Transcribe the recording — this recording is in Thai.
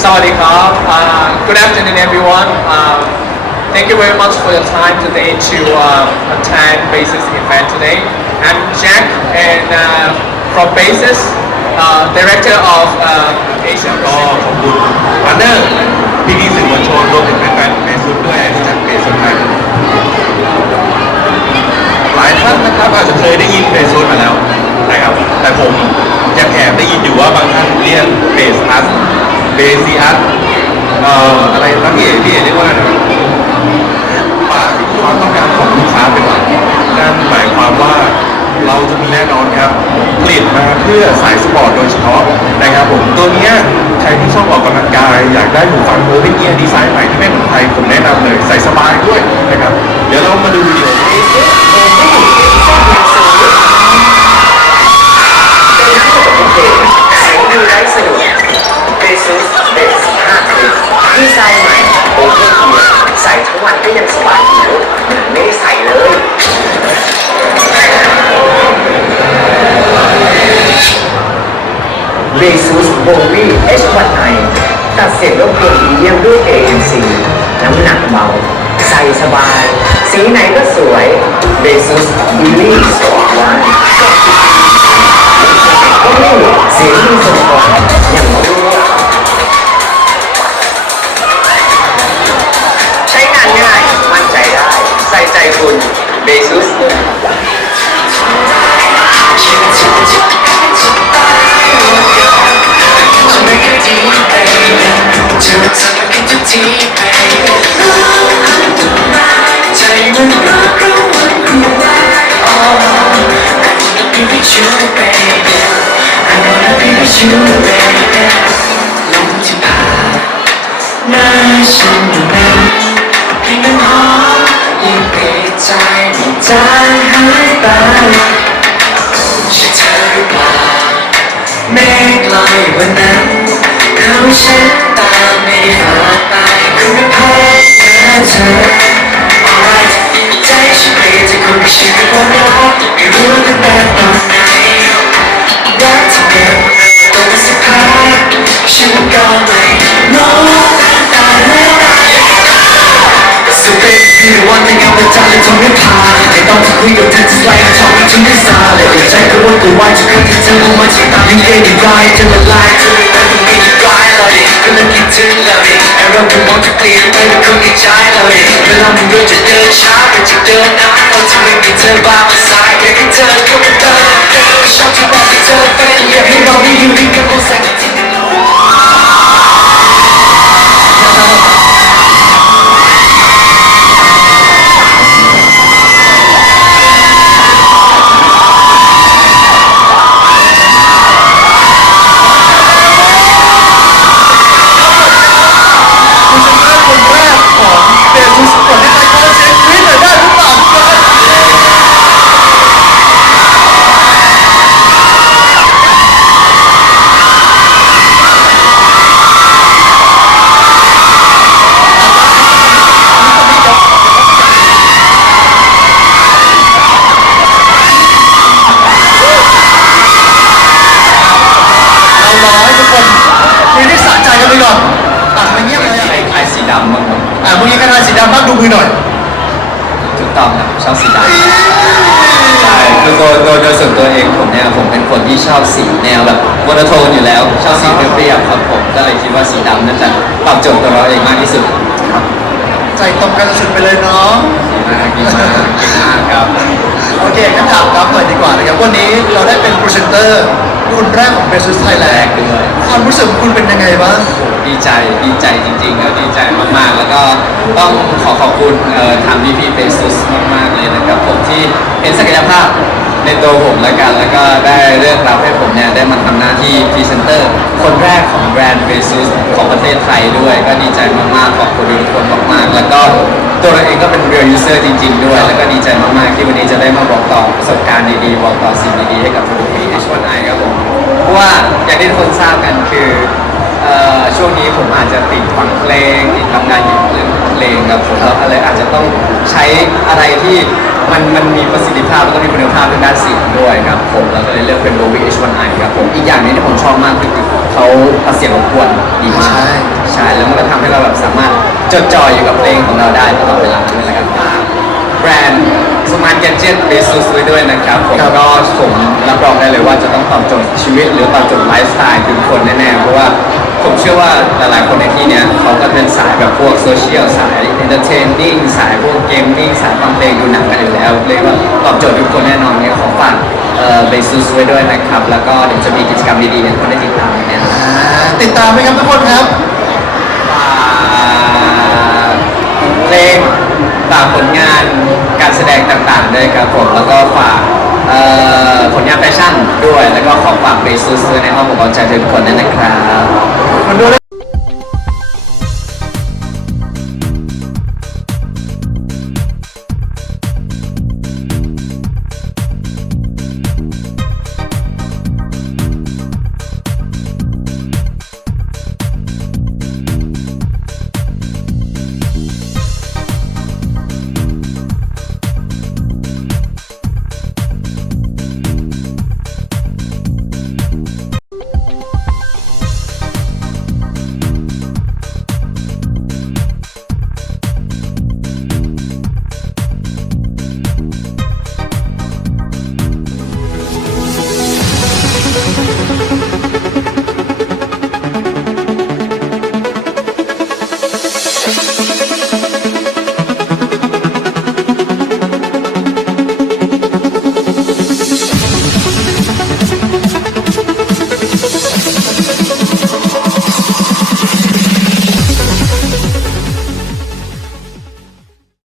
Sawadee krab. Uh, good afternoon, everyone. Um, thank you very much for your time today to uh, attend Basis event today. I'm Jack, and uh, from Basis, uh, director of uh, Asia ก็ Pacific. ขอบคุณพาร์ทเนอร์พี่พี่ๆสื่อมวลชนรวมถึงแฟนๆเฟซบุ๊กด้วยที่จัดเพจสุดท้ายหลายท่านนะครับอาจจะเคยได้ยินเฟซบุ๊กมาแล้วนะครับ แต่ผมยังแอบได้ยินอยู่ว่าบางท่านเรียกเบสอัสเ บซีอัสเอ่ออะไรตั้งพี่เอกพี่เอ๋เรียกว่าอะไรนะฝากความต้องการของลูกค้าเป็นหลักนั่นหมายความว่าเราจะมีแน่นอนครับผลิตมาเพื่อสายสปอร์ตโดยเฉพาะนะครับผมตัวเนี้ยใครที่ชอบออกกำลังกายอยากได้หูฟังโอเ n นเ a ียดีไซน์ใหม่ ดีไหมโอเพนเทียใส่ทั้งวันก็ยังสบายอยู่เหมือนไม่ได้ใส่เลยเบซุสโบวี่ H1i ตัดเสียงรบกวนมีเดียมด้วย ANC น้ำหนักเบา ใส่สบาย สีไหนก็สวยเบซุสบิลลี่สววันก็ ฉันอยู่นั้นเพียงน้ำหอมยังเปลี่ยนใจไม่จางหายไปใช่เธอหรือเปล่าเมฆลอยวันนั้นเขาฉันตาไม่ได้ you the one thing I'm the talent on your part ไอ้ตอนที่คุยกับเธอ just like I'm talking to the star เลยใจก็ว่าก็ว่าจะคุยกับเธอเพราะว่าจิตตามยังเย็นได้จะละลายจะไม่ได้ตรงนี้จะร้ายเลยก็เลยคิดถึงเลยไอ้เราก็ มือหน่อยถูกต้องครับชอบสีดำใช่คือโดยโดยโดยส่วนตัวเองผมเนี่ยผมเป็นคนที่ชอบสีแนวแบบวอเตอร์โทนอยู่แล้ว ชอบสีเรียบๆครับผมก็เลยคิดว่าสีดำน่าจะตอบโจทย์ตัวเราเองมากที่สุดครับใจตรงกันสุดไปเลยเนาะดีมากดีมากเก่งมากครับโอเคงั้นถามครับหน่อยดีกว่านะครับวันนี้เราได้เป็นพรีเซนเตอร์คนแรกของเบสุสไทยแลนด์ด้วยความรู้สึกของคุณเป็นยังไงบ้าง ดีใจดีใจจริงๆแล้วดีใจมากๆ แล้วก็ต้องขอขอบคุณเอ่อทางพี่พี่เ s ซุสมากๆเลยนะครับผมที่เห็นศักยภาพในตัวผมแล้วกัน แล้วก็ได้เลือกรับให้ผมเนี่ยได้มาทำหน้าที่พรีเซนเตอร์ คนแรกของแบรนด์เ s ซุสของประเทศไทยด้วย ก็ดีใจมากๆขอบคุณทุกคนมากๆ แล้วก็ตัวเราเองก็เป็น real user จริง ๆ ด้วย แล้วก็ดีใจมากๆที่วันนี้จะได้มาบอกต่อประสบการณ์ดีๆบอกต่อสิ่งดีๆให้กับทุกคนที่ H1i ครับผมเพราะว่าอย่างที่ทุกคนทราบกันคือ อ่อช่วงนี้ผมอาจจะติดฟังเพลงติดทำงานอยู่เรื่องเพลงครับผมแล้วก็เลยอาจจะต้องใช้อะไรที่มันมันมีประสิทธิภาพแล้วก็มีคุณภาพทางด้านเสียงด้วยครับผมแล้วก็เลยเลือกเป็น Rovi H1i ครับผมอีกอย่างหนึงที่ผมชอบมากคือคเขาตัดเสียงรบกวนดีมากใช่ ใช่แล้วมันก็ทำให้เราแบบสามารถจดจ่ออยู่กับเพลงของเราได้ตลอดเวลาด้วยนะครับแบรนด์สมาร์ทแกจิตเบสุสไว้ด้วยนะครับผมก็ผมรับรองได้เลยว่าจะต้องตอบโจทย์ชีวิต หรือตอบโจทย์ไลฟ์สไตล์ทุกคนแน่ๆเพราะว่า ผมเชื่อว่าหลายๆคนในที่เนี้ยเขาก็เป็นสายแบบพวกโซเชียลสายเอนเตอร์เทนนิ่งสายพวกเกมมิ่งสายฟังเพลงดูหนังกันอยู่แล้วเรียกว่าตอบโจทย์ทุกคนแน่นอนเนี่ยขอฝากเอ่อเบสุสไว้ด้วยนะครับ แล้วก็เดี๋ยวจะมีกิจกรรมดีๆให้ทุกคนได้ติดตามน่นอนอ่าติดตามไหมครับทุกคนครับฝากเพลงฝากผลงานการแสดงต่างๆด้วยครับผมแล้วก็ฝากเอ่อผลงานแฟชั่นด้วย แล้วก็ขอฝากเบสุสด้วยในห้องของเราใจทุกคนด้วยนะครับ no le